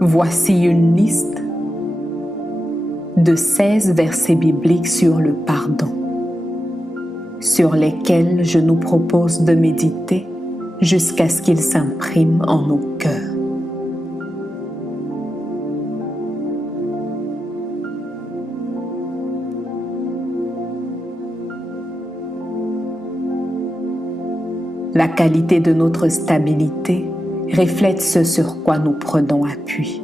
Voici une liste de 16 versets bibliques sur le pardon, sur lesquels je nous propose de méditer jusqu'à ce qu'ils s'impriment en nos cœurs. La qualité de notre stabilité reflète ce sur quoi nous prenons appui.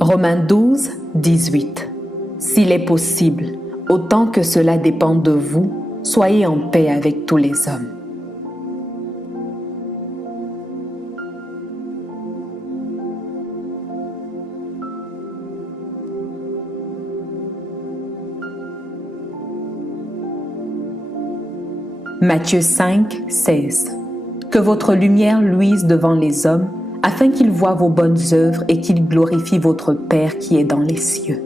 Romains 12, 18. S'il est possible, autant que cela dépend de vous, soyez en paix avec tous les hommes. Matthieu 5, 16. Que votre lumière luise devant les hommes, afin qu'ils voient vos bonnes œuvres et qu'ils glorifient votre Père qui est dans les cieux.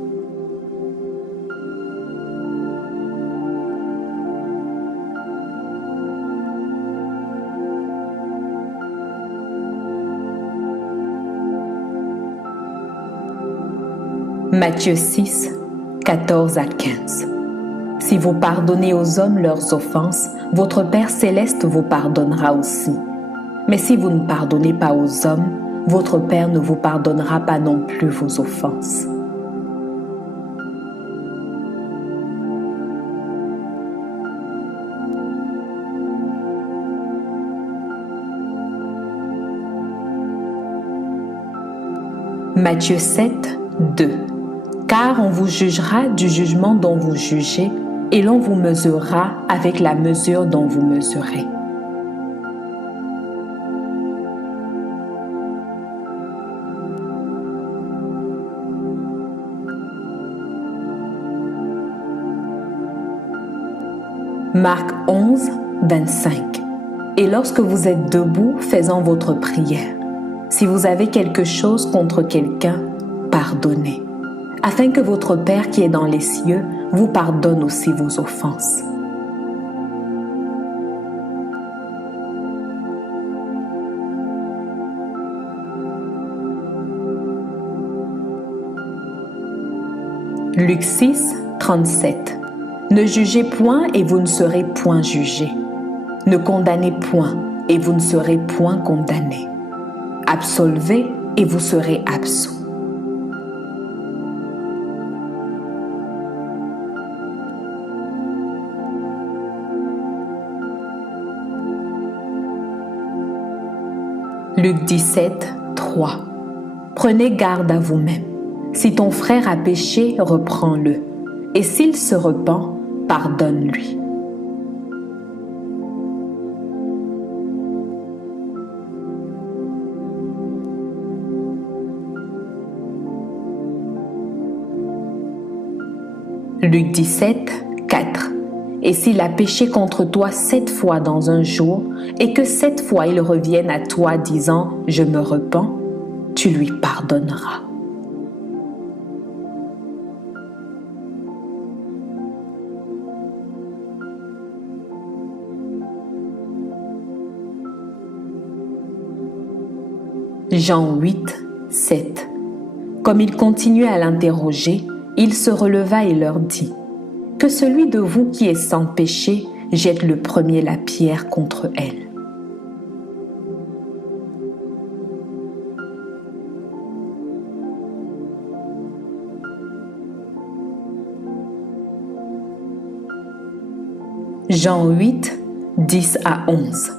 Matthieu 6, 14 à 15. Si vous pardonnez aux hommes leurs offenses, votre Père céleste vous pardonnera aussi. Mais si vous ne pardonnez pas aux hommes, votre Père ne vous pardonnera pas non plus vos offenses. Matthieu 7, 2. Car on vous jugera du jugement dont vous jugez, et l'on vous mesurera avec la mesure dont vous mesurez. Marc 11, 25. Et lorsque vous êtes debout, faisant votre prière, si vous avez quelque chose contre quelqu'un, pardonnez, afin que votre Père qui est dans les cieux vous pardonne aussi vos offenses. Luc 6, 37. Ne jugez point et vous ne serez point jugés. Ne condamnez point et vous ne serez point condamnés. Absolvez et vous serez absous. Luc 17, 3. Prenez garde à vous-même. Si ton frère a péché, reprends-le. Et s'il se repent, pardonne-lui. Luc 17, 4. Et s'il a péché contre toi 7 fois dans un jour, et que 7 fois il revienne à toi disant « Je me repens », tu lui pardonneras. Jean 8, 7. Comme il continuait à l'interroger, il se releva et leur dit « Que celui de vous qui est sans péché jette le premier la pierre contre elle. » Jean 8, 10 à 11.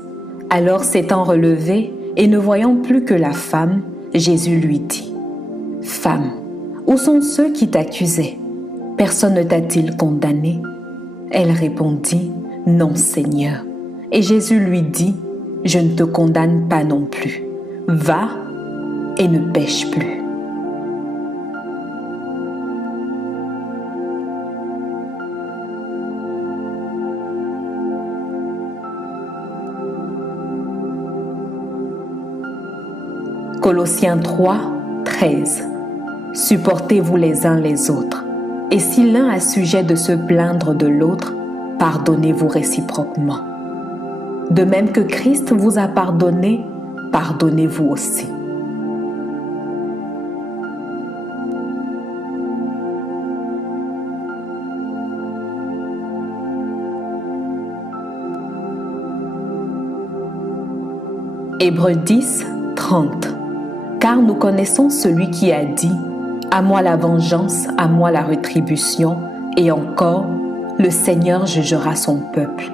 Alors s'étant relevé et ne voyant plus que la femme, Jésus lui dit « Femme, où sont ceux qui t'accusaient? Personne ne t'a-t-il condamné ?» Elle répondit « Non, Seigneur. » Et Jésus lui dit « Je ne te condamne pas non plus. Va et ne pêche plus. » Colossiens 3, 13. Supportez-vous les uns les autres, et si l'un a sujet de se plaindre de l'autre, pardonnez-vous réciproquement. De même que Christ vous a pardonné, pardonnez-vous aussi. Hébreux 10, 30. Car nous connaissons celui qui a dit « À moi la vengeance, à moi la rétribution » et encore « Le Seigneur jugera son peuple ».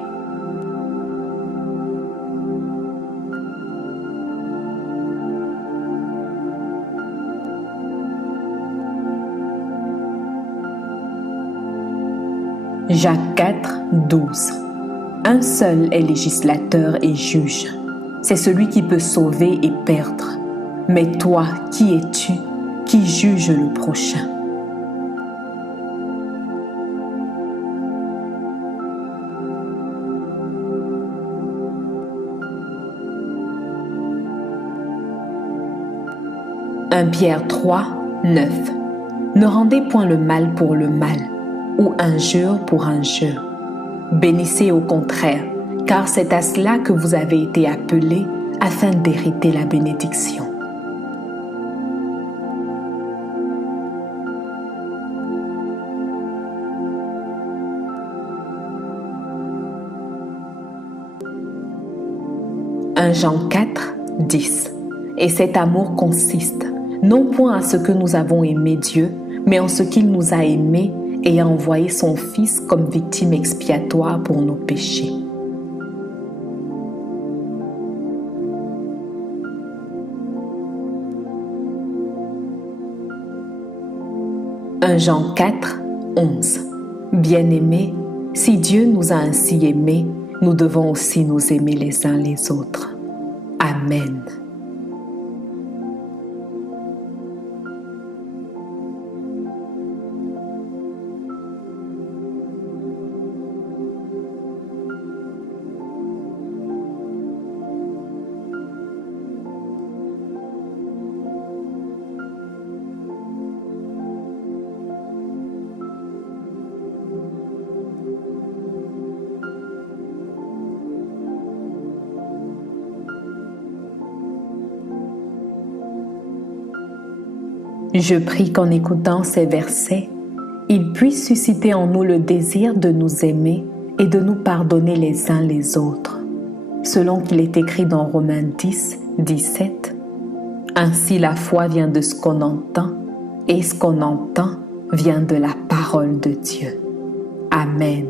Jacques 4, 12. Un seul est législateur et juge. C'est celui qui peut sauver et perdre. Mais toi, qui es-tu, qui juge le prochain? Pierre 3, 9. Ne rendez point le mal pour le mal, ou injure pour injure. Bénissez au contraire, car c'est à cela que vous avez été appelés afin d'hériter la bénédiction. Jean 4, 10. Et cet amour consiste, non point à ce que nous avons aimé Dieu, mais en ce qu'il nous a aimés et a envoyé son Fils comme victime expiatoire pour nos péchés. Jean 4, 11. Bien-aimés, si Dieu nous a ainsi aimés, nous devons aussi nous aimer les uns les autres. Amen. Je prie qu'en écoutant ces versets, ils puissent susciter en nous le désir de nous aimer et de nous pardonner les uns les autres, selon qu'il est écrit dans Romains 10, 17. Ainsi la foi vient de ce qu'on entend, et ce qu'on entend vient de la parole de Dieu. Amen.